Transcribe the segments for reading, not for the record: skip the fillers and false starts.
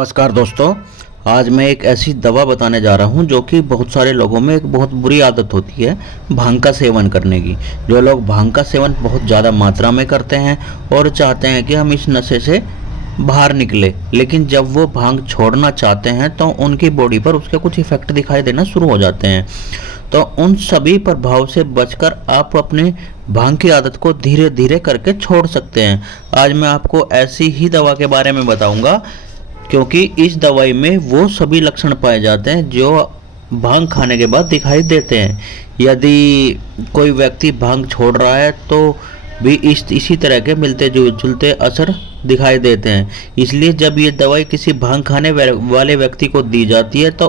नमस्कार दोस्तों। आज मैं एक ऐसी दवा बताने जा रहा हूं जो कि बहुत सारे लोगों में एक बहुत बुरी आदत होती है भांग का सेवन करने की। जो लोग भांग का सेवन बहुत ज़्यादा मात्रा में करते हैं और चाहते हैं कि हम इस नशे से बाहर निकले, लेकिन जब वो भांग छोड़ना चाहते हैं तो उनकी बॉडी पर उसके कुछ इफ़ेक्ट दिखाई देना शुरू हो जाते हैं। तो उन सभी प्रभाव से बचकर आप अपने भांग की आदत को धीरे धीरे करके छोड़ सकते हैं। आज मैं आपको ऐसी ही दवा के बारे में बताऊंगा, क्योंकि इस दवाई में वो सभी लक्षण पाए जाते हैं जो भांग खाने के बाद दिखाई देते हैं। यदि कोई व्यक्ति भांग छोड़ रहा है तो भी इसी तरह के मिलते जुलते असर दिखाई देते हैं। इसलिए जब ये दवाई किसी भांग खाने वाले व्यक्ति को दी जाती है तो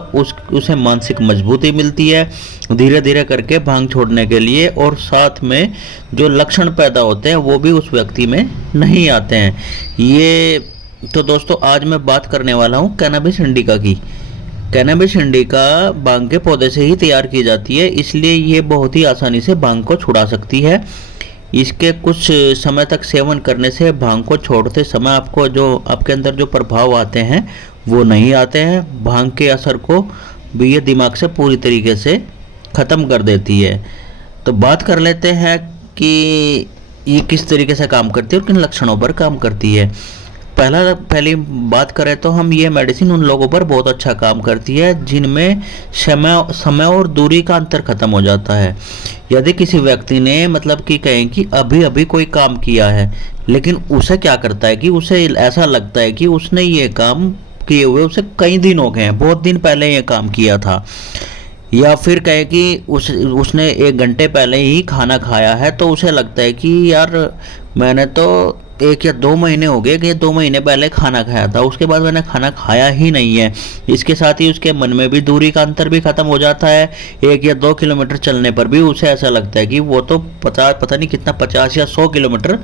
उसे मानसिक मजबूती मिलती है धीरे धीरे करके भांग छोड़ने के लिए, और साथ में जो लक्षण पैदा होते हैं वो भी उस व्यक्ति में नहीं आते हैं। ये तो दोस्तों आज मैं बात करने वाला हूँ कैनबिस इंडिका की। कैनबिस इंडिका भांग के पौधे से ही तैयार की जाती है, इसलिए ये बहुत ही आसानी से भांग को छुड़ा सकती है। इसके कुछ समय तक सेवन करने से भांग को छोड़ते समय आपको जो आपके अंदर जो प्रभाव आते हैं वो नहीं आते हैं। भांग के असर को भी ये दिमाग से पूरी तरीके से ख़त्म कर देती है। तो बात कर लेते हैं कि ये किस तरीके से काम करती है और किन लक्षणों पर काम करती है। पहली बात करें तो हम ये मेडिसिन उन लोगों पर बहुत अच्छा काम करती है जिनमें समय और दूरी का अंतर खत्म हो जाता है। यदि किसी व्यक्ति ने मतलब कि कहें कि अभी अभी कोई काम किया है, लेकिन उसे क्या करता है कि उसे ऐसा लगता है कि उसने ये काम किए हुए उसे कई दिन हो गए हैं, बहुत दिन पहले ये काम किया था। या फिर कहे कि उसने 1 घंटे पहले ही खाना खाया है, तो उसे लगता है कि यार मैंने तो 1 या 2 महीने हो गए कि 2 महीने पहले खाना खाया था, उसके बाद मैंने खाना खाया ही नहीं है। इसके साथ ही उसके मन में भी दूरी का अंतर भी ख़त्म हो जाता है। 1 या 2 किलोमीटर चलने पर भी उसे ऐसा लगता है कि वो तो पता नहीं कितना 50 या 100 किलोमीटर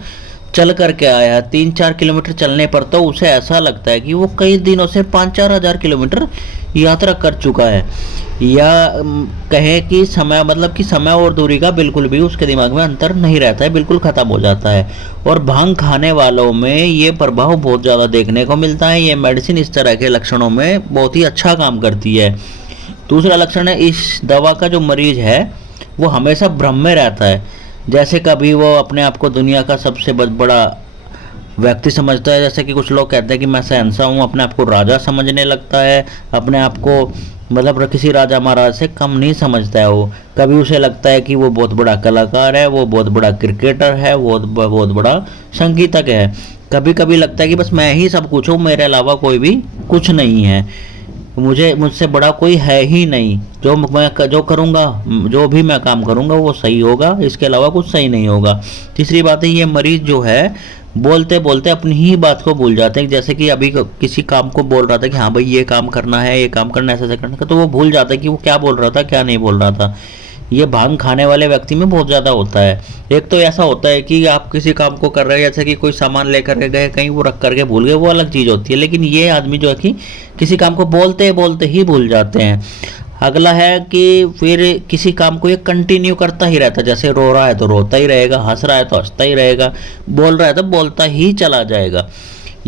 चल करके आया है। 3-4 किलोमीटर चलने पर तो उसे ऐसा लगता है कि वो कई दिनों से 5-4 हज़ार किलोमीटर यात्रा कर चुका है। या कहें कि समय और दूरी का बिल्कुल भी उसके दिमाग में अंतर नहीं रहता है, बिल्कुल ख़त्म हो जाता है। और भांग खाने वालों में ये प्रभाव बहुत ज़्यादा देखने को मिलता है। ये मेडिसिन इस तरह के लक्षणों में बहुत ही अच्छा काम करती है। दूसरा लक्षण है, इस दवा का जो मरीज है वो हमेशा भ्रम में रहता है। जैसे कभी वो अपने आप को दुनिया का सबसे बड़ा व्यक्ति समझता है, जैसे कि कुछ लोग कहते हैं कि मैं शहंशाह हूँ, अपने आप को राजा समझने लगता है, अपने आप को मतलब किसी राजा महाराज से कम नहीं समझता है वो। कभी उसे लगता है कि वो बहुत बड़ा कलाकार है, वो बहुत बड़ा क्रिकेटर है, वो बहुत बड़ा संगीतज्ञ है। कभी कभी लगता है कि बस मैं ही सब कुछ हूँ, मेरे अलावा कोई भी कुछ नहीं है, मुझसे बड़ा कोई है ही नहीं। जो करूँगा, जो भी मैं काम करूँगा वो सही होगा, इसके अलावा कुछ सही नहीं होगा। तीसरी बात है, ये मरीज जो है बोलते बोलते अपनी ही बात को भूल जाते हैं। जैसे कि अभी किसी काम को बोल रहा था कि हाँ भाई ये काम करना है, ये काम करना है, ऐसा करना है, तो वो भूल जाता है कि वो क्या बोल रहा था क्या नहीं बोल रहा था। ये भांग खाने वाले व्यक्ति में बहुत ज़्यादा होता है। एक तो ऐसा होता है कि आप किसी काम को कर रहे हैं, जैसे कि कोई सामान लेकर के गए कहीं, वो रख करके भूल गए, वो अलग चीज़ होती है। लेकिन ये आदमी जो है कि किसी काम को बोलते बोलते ही भूल जाते हैं। अगला है कि फिर किसी काम को ये कंटिन्यू करता ही रहता है। जैसे रो रहा है तो रोता ही रहेगा, हंस रहा है तो हंसता ही रहेगा, बोल रहा है तो बोलता ही चला जाएगा।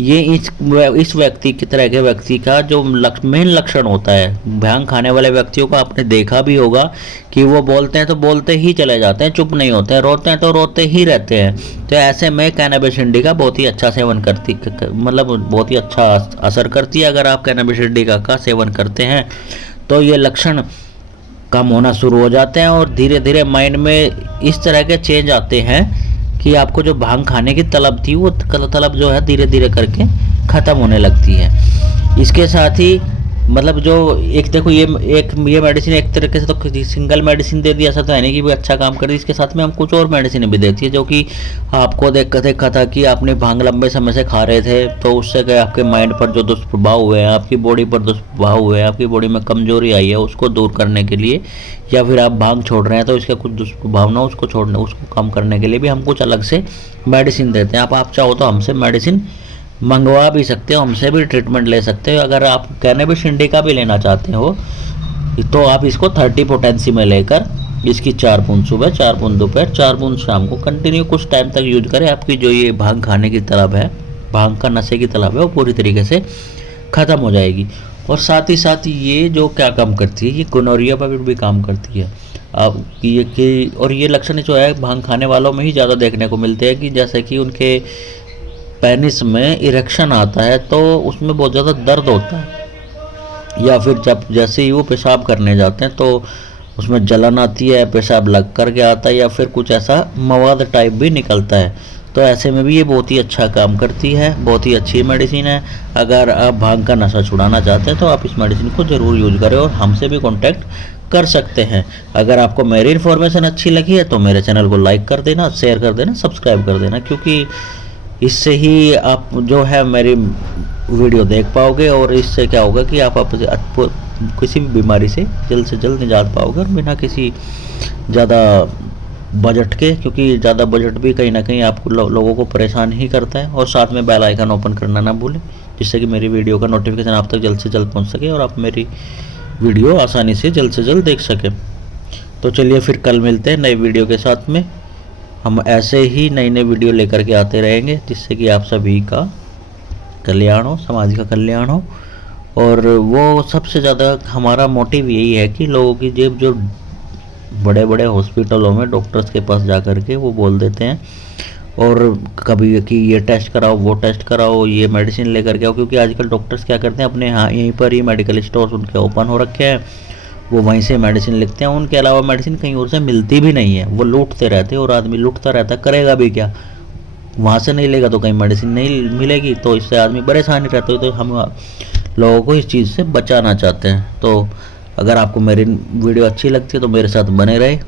ये इस व्यक्ति की तरह के व्यक्ति का जो मेन लक्षण होता है। भांग खाने वाले व्यक्तियों को आपने देखा भी होगा कि वो बोलते हैं तो बोलते ही चले जाते हैं, चुप नहीं होते हैं, रोते हैं तो रोते ही रहते हैं। तो ऐसे में कैनबिस इंडिका बहुत ही अच्छा सेवन करती, मतलब बहुत ही अच्छा असर करती है। अगर आप कैनबिस इंडिका का सेवन करते हैं तो ये लक्षण कम होना शुरू हो जाते हैं और धीरे धीरे माइंड में इस तरह के चेंज आते हैं कि आपको जो भांग खाने की तलब थी वो तलब जो है धीरे धीरे करके ख़त्म होने लगती है। इसके साथ ही मतलब जो एक देखो ये मेडिसिन एक तरीके से तो सिंगल मेडिसिन दे दिया, ऐसा तो है नहीं कि वो अच्छा काम कर दी। इसके साथ में हम कुछ और मेडिसिन भी देती है जो कि आपको देखा था कि आपने भांग लंबे समय से खा रहे थे तो उससे क्या आपके माइंड पर जो दुष्प्रभाव हुए हैं, आपकी बॉडी पर दुष्प्रभाव हुए हैं, आपकी बॉडी में कमजोरी आई है, उसको दूर करने के लिए, या फिर आप भांग छोड़ रहे हैं तो इसका कुछ दुष्प्रभाव ना उसको कम करने के लिए भी हम कुछ अलग से मेडिसिन देते हैं। आप चाहो तो हमसे मेडिसिन मंगवा भी सकते हो, हमसे भी ट्रीटमेंट ले सकते हो। अगर आप कैनबिस इंडिका भी लेना चाहते हो तो आप इसको 30 पोटेंसी में लेकर इसकी 4 बूंद सुबह, 4 बूंद दोपहर, 4 बूंद शाम को कंटिन्यू कुछ टाइम तक यूज करें। आपकी जो ये भांग खाने की तलब है, भांग का नशे की तलब है, वो पूरी तरीके से ख़त्म हो जाएगी। और साथ ही साथ ये जो क्या काम करती है, ये गोनोरिया पर भी काम करती है। अब ये कि और ये लक्षण जो है भांग खाने वालों में ही ज़्यादा देखने को मिलते हैं कि जैसे कि उनके पेनिस में इरेक्शन आता है तो उसमें बहुत ज़्यादा दर्द होता है, या फिर जब जैसे ही वो पेशाब करने जाते हैं तो उसमें जलन आती है, पेशाब लग कर के आता है, या फिर कुछ ऐसा मवाद टाइप भी निकलता है। तो ऐसे में भी ये बहुत ही अच्छा काम करती है, बहुत ही अच्छी मेडिसिन है। अगर आप भांग का नशा छुड़ाना चाहते हैं तो आप इस मेडिसिन को ज़रूर यूज करें और हमसे भी कांटेक्ट कर सकते हैं। अगर आपको मेरी इन्फॉर्मेशन अच्छी लगी है तो मेरे चैनल को लाइक कर देना, शेयर कर देना, सब्सक्राइब कर देना, क्योंकि इससे ही आप जो है मेरी वीडियो देख पाओगे और इससे क्या होगा कि आप किसी भी बीमारी से जल्द निजात पाओगे और बिना किसी ज़्यादा बजट के, क्योंकि ज़्यादा बजट भी कहीं ना कहीं आपको लोगों को परेशान ही करता है। और साथ में बेल आइकन ओपन करना ना भूलें, जिससे कि मेरी वीडियो का नोटिफिकेशन आप तक जल्द से जल्द पहुंच सके और आप मेरी वीडियो आसानी से जल्द देख सकें। तो चलिए फिर कल मिलते हैं नई वीडियो के साथ में। हम ऐसे ही नई वीडियो लेकर के आते रहेंगे, जिससे कि आप सभी का कल्याण हो, समाज का कल्याण हो। और वो सबसे ज़्यादा हमारा मोटिव यही है कि लोगों की जेब जो बड़े बड़े हॉस्पिटलों में डॉक्टर्स के पास जा कर के वो बोल देते हैं और कभी कि ये टेस्ट कराओ, वो टेस्ट कराओ, ये मेडिसिन लेकर के आओ, क्योंकि आजकल डॉक्टर्स क्या करते हैं, अपने यहाँ यहीं पर ही मेडिकल स्टोर्स उनके ओपन हो रखे हैं, वो वहीं से मेडिसिन लिखते हैं। उनके अलावा मेडिसिन कहीं और से मिलती भी नहीं है, वो लूटते रहते हैं और आदमी लूटता रहता है, करेगा भी क्या, वहाँ से नहीं लेगा तो कहीं मेडिसिन नहीं मिलेगी, तो इससे आदमी परेशान ही रहता है। तो हम लोगों को इस चीज़ से बचाना चाहते हैं। तो अगर आपको मेरी वीडियो अच्छी लगती है तो मेरे साथ बने रहे,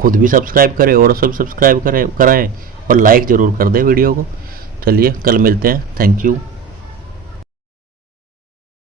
खुद भी सब्सक्राइब करें और सब सब्सक्राइब कराएं और लाइक ज़रूर कर दें वीडियो को। चलिए कल मिलते हैं, थैंक यू।